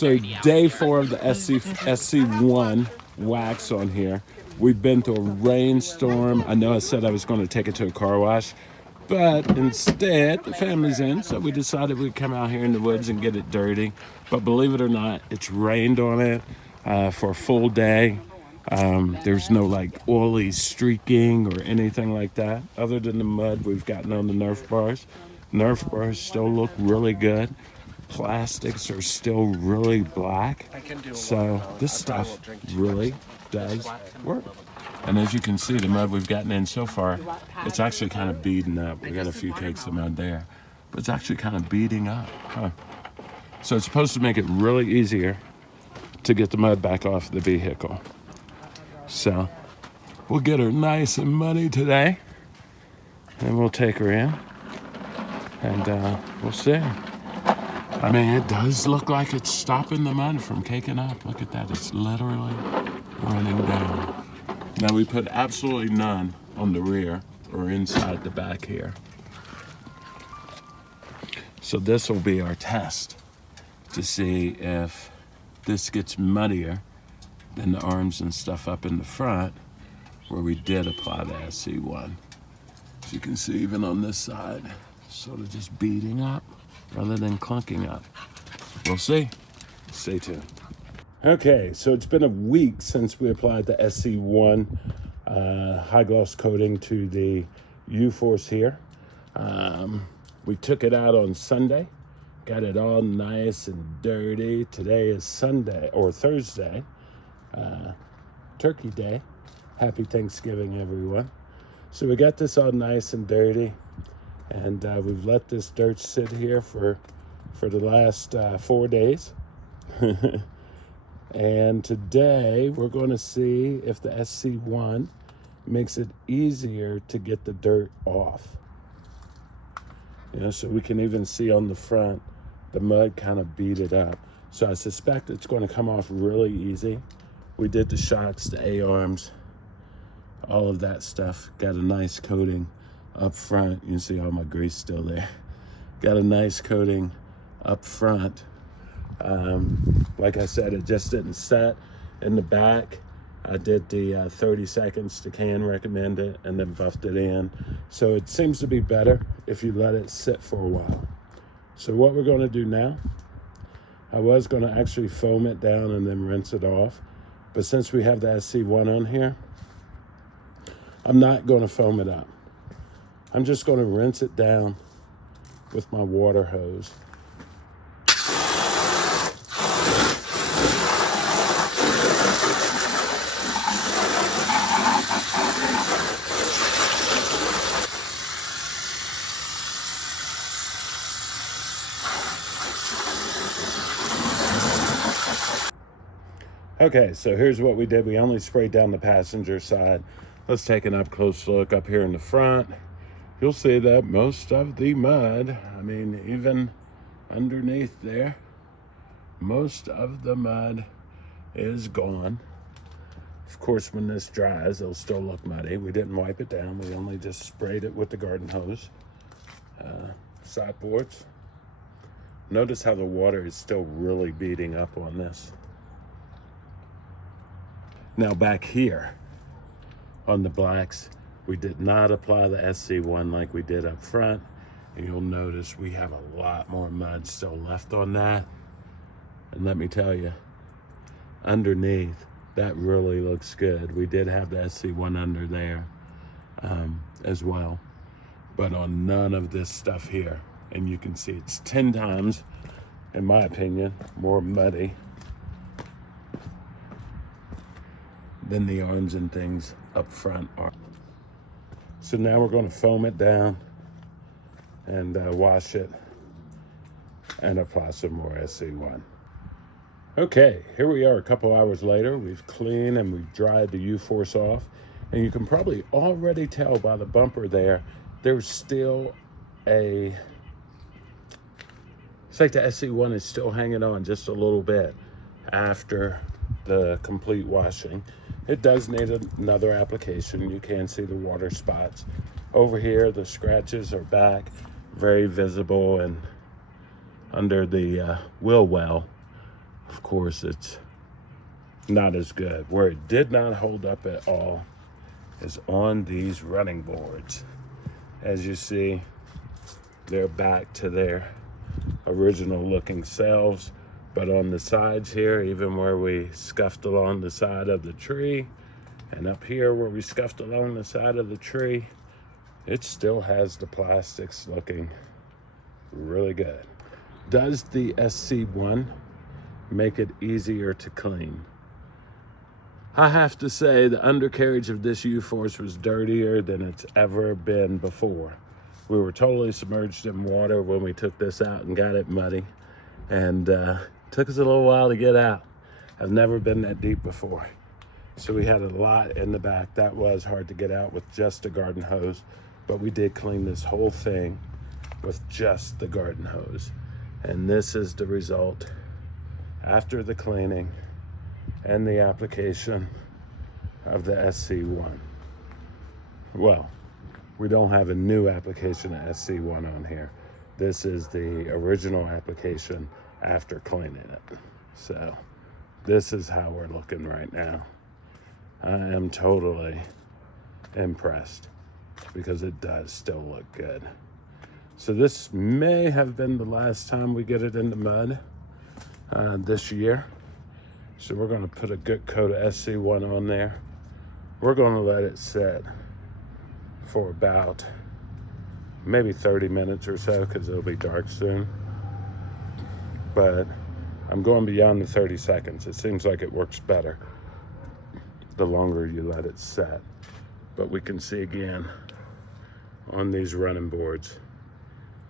So day 4 of the SC1 wax on here. We've been through a rainstorm. I know I said I was going to take it to a car wash, but instead the family's in, so we decided we'd come out here in the woods and get it dirty. But believe it or not, it's rained on it for a full day. There's no like oily streaking or anything like that, other than the mud we've gotten on the Nerf bars. Nerf bars still look really good. Plastics are still really black, so this stuff really does work. And as you can see, the mud we've gotten in so far, it's actually kind of beading up. We got a few cakes of mud there, but it's actually kind of beading up. So it's supposed to make it really easier to get the mud back off the vehicle. So we'll get her nice and muddy today, and we'll take her in, and we'll see. I mean, it does look like it's stopping the mud from caking up. Look at that, it's literally running down. Now we put absolutely none on the rear or inside the back here. So this will be our test to see if this gets muddier than the arms and stuff up in the front where we did apply the SC1. As you can see, even on this side, sort of just beading up rather than clunking up. We'll see. Stay tuned. Okay, so it's been a week since we applied the SC1 High Gloss Coating to the UForce here. We took it out on Sunday, got it all nice and dirty. Today is Sunday, or Thursday, Turkey Day. Happy Thanksgiving, everyone. So we got this all nice and dirty, and we've let this dirt sit here for the last 4 days. And today we're going to see if the SC1 makes it easier to get the dirt off. You know, so we can even see on the front the mud kind of beaded up. So I suspect it's going to come off really easy. We did the shocks, the A-arms, all of that stuff. Got a nice coating up front. You can see all my grease still there. Got a nice coating up front. Like I said, it just didn't set in the back. I did the 30 seconds to can recommend it, and then buffed it in. So it seems to be better if you let it sit for a while. So what we're going to do now, I was going to actually foam it down and then rinse it off, but since we have the SC1 on here, I'm not going to foam it up. I'm just going to rinse it down with my water hose. Okay, so here's what we did. We only sprayed down the passenger side. Let's take an up close look up here in the front. You'll see that most of the mud, I mean, even underneath there, most of the mud is gone. Of course, when this dries, it'll still look muddy. We didn't wipe it down. We only just sprayed it with the garden hose. Side boards. Notice how the water is still really beating up on this. Now back here on the blacks, we did not apply the SC1 like we did up front. And you'll notice we have a lot more mud still left on that. And let me tell you, underneath, that really looks good. We did have the SC1 under there as well, but on none of this stuff here. And you can see it's 10 times, in my opinion, more muddy than the arms and things up front are. So now we're going to foam it down and wash it and apply some more SC1. Okay, here we are a couple hours later. We've cleaned and we've dried the UForce off, and you can probably already tell by the bumper there, there's still it's like the SC1 is still hanging on just a little bit after the complete washing. It does need another application. You can see the water spots. Over here, the scratches are back, very visible, and under the wheel well, of course, it's not as good. Where it did not hold up at all is on these running boards. As you see, they're back to their original looking selves, but on the sides here, even where we scuffed along the side of the tree, and up here where we scuffed along the side of the tree, it still has the plastics looking really good. Does the SC1 make it easier to clean? I have to say the undercarriage of this UForce was dirtier than it's ever been before. We were totally submerged in water when we took this out and got it muddy, and took us a little while to get out. I've never been that deep before. So we had a lot in the back. That was hard to get out with just a garden hose, but we did clean this whole thing with just the garden hose. And this is the result after the cleaning and the application of the SC1. Well, we don't have a new application of SC1 on here. This is the original application after cleaning it. So this is how we're looking right now. I am totally impressed because it does still look good. So this may have been the last time we get it in the mud this year. So we're gonna put a good coat of SC1 on there. We're gonna let it sit for about maybe 30 minutes or so because it'll be dark soon. But I'm going beyond the 30 seconds. It seems like it works better the longer you let it set. But we can see again on these running boards,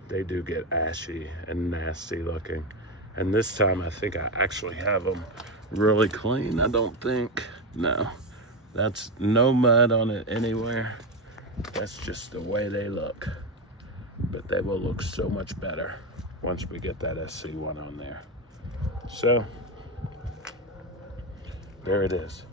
they do get ashy and nasty looking. And this time I think I actually have them really clean. I don't think, no, that's no mud on it anywhere. That's just the way they look. But they will look so much better once we get that SC1 on there. So there it is.